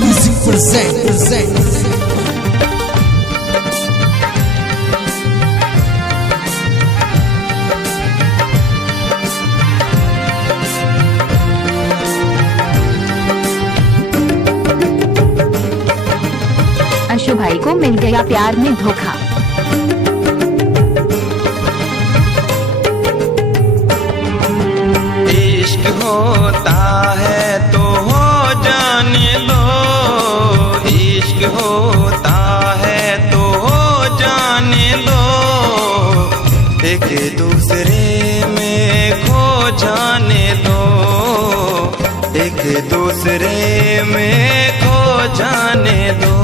Music present. Anshu भाई को मिल गया प्यार में धोखा। इश्क होता है तो हो जाने लो, इश्क होता है तो हो जाने लो, एक दूसरे में खो जाने दो, एक दूसरे में खो जाने दो।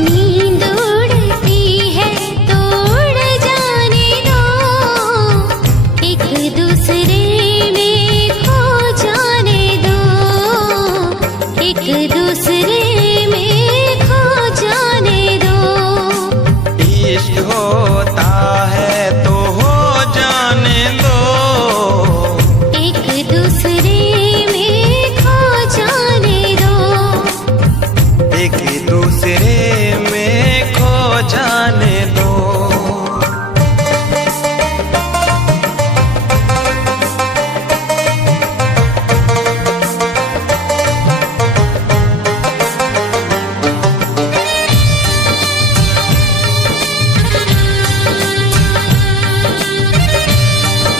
नींद उड़ती है तो उड़ जाने दो, एक दूसरे में खो जाने दो, एक दूसरे में खो जाने दो। इश्क होता है तो हो जाने दो, एक दूसरे में खो जाने दो, एक दूसरे में खो जाने दो।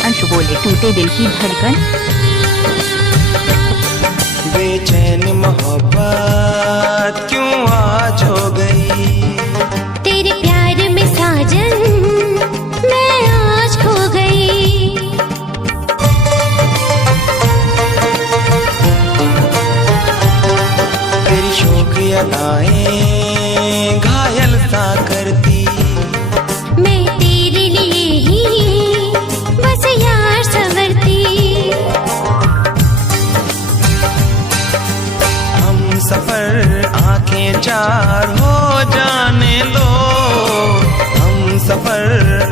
अंशु बोले टूटे दिल की धड़कन। बेचैन मोहब्बत क्यों आज हो गई, तेरे प्यार में साजन मैं आज खो गई। तेरी शौक अदाएं घायल सा करती, मैं तेरे लिए ही बस यार संवरती। हम सफर आंखें चार हो जाने दो, हम सफर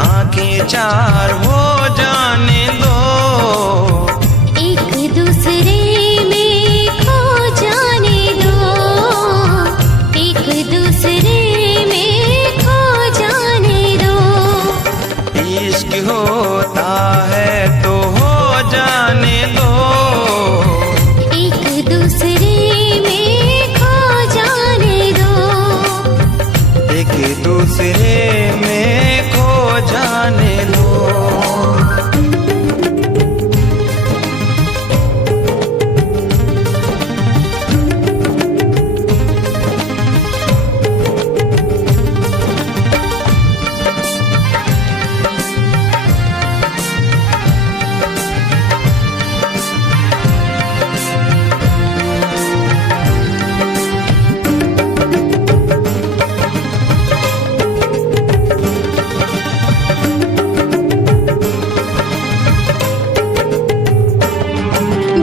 आंखें चार हो जाने दो, एक दूसरे में खो जाने दो, एक दूसरे में खो जाने दो। इश्क होता है तो हो जाने दो, एक दूसरे में खो जाने दो, एक दूसरे में खो जाने दो।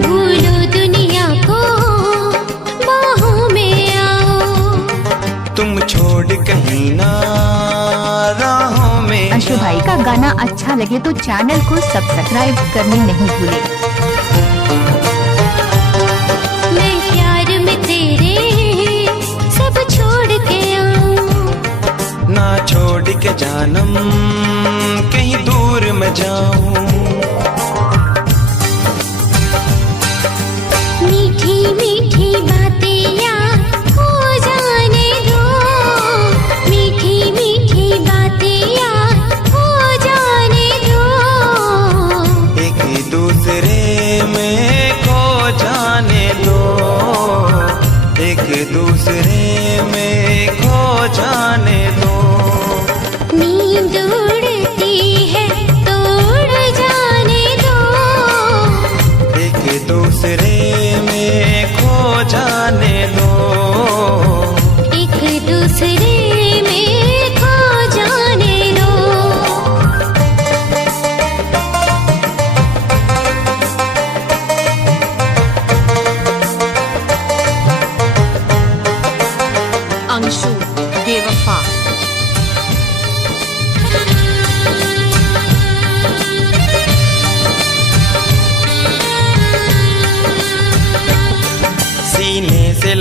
भूलो दुनिया को बाहों में आओ, तुम छोड़ कहीं ना राहों में। अंशु भाई का गाना अच्छा लगे तो चैनल को सब्सक्राइब करने नहीं भूले। मैं प्यार में तेरे सब छोड़ के आऊं, ना छोड़ के जानम कहीं दूर मैं जाऊं, मीठी मीठी बातें याद हो जाने दो, मीठी मीठी बातें याद हो जाने दो, एक दूसरे में खो जाने दो, एक दूसरे में खो जाने दो। नींद उड़ती है तो उड़ जाने दो, एक दूसरे में खो जाने दो, एक दूसरे में खो जाने दो। अंशु बेवफा।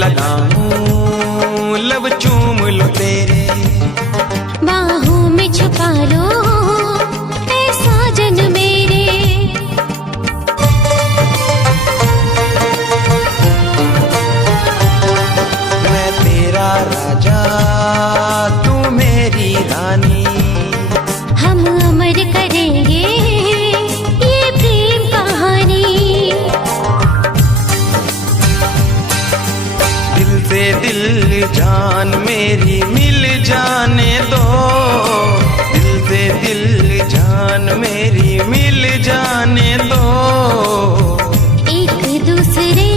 लगाऊं लब चूम लो तेरे, बाहों में छुपा लो ऐ साजन मेरे। मैं तेरा राजा तू मेरी रानी, हम अमर करेंगे ये प्रेम कहानी। दिल से दिल जान मेरी मिल जाने दो, दिल से दिल जान मेरी मिल जाने दो। एक दूसरे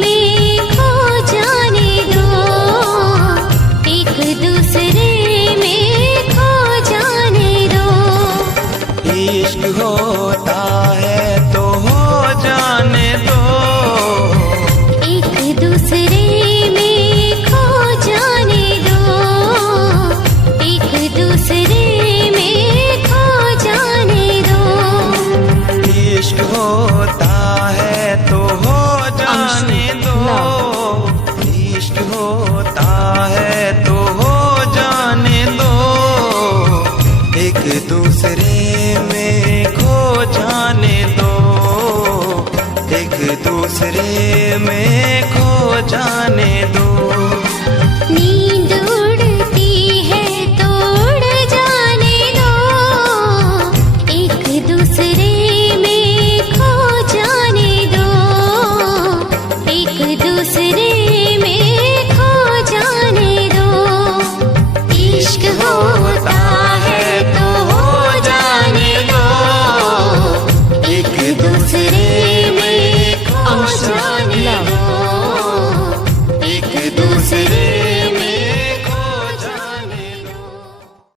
में खो जाने दो, एक दूसरे में खो जाने दो। इश्क होता है तो हो जाने दो, एक दूसरे में खो जाने दो, एक दूसरे में खो जाने दो। इश्क होता है तो हो जाने दो, इश्क होता है तो हो जाने दो। एक दूसरे में खो जाने दो, एक दूसरे में खो जाने दो। नींद उड़ती है तो उड़ जाने दो, एक दूसरे में खो जाने दो, एक दूसरे में खो जाने दो। इश्क होता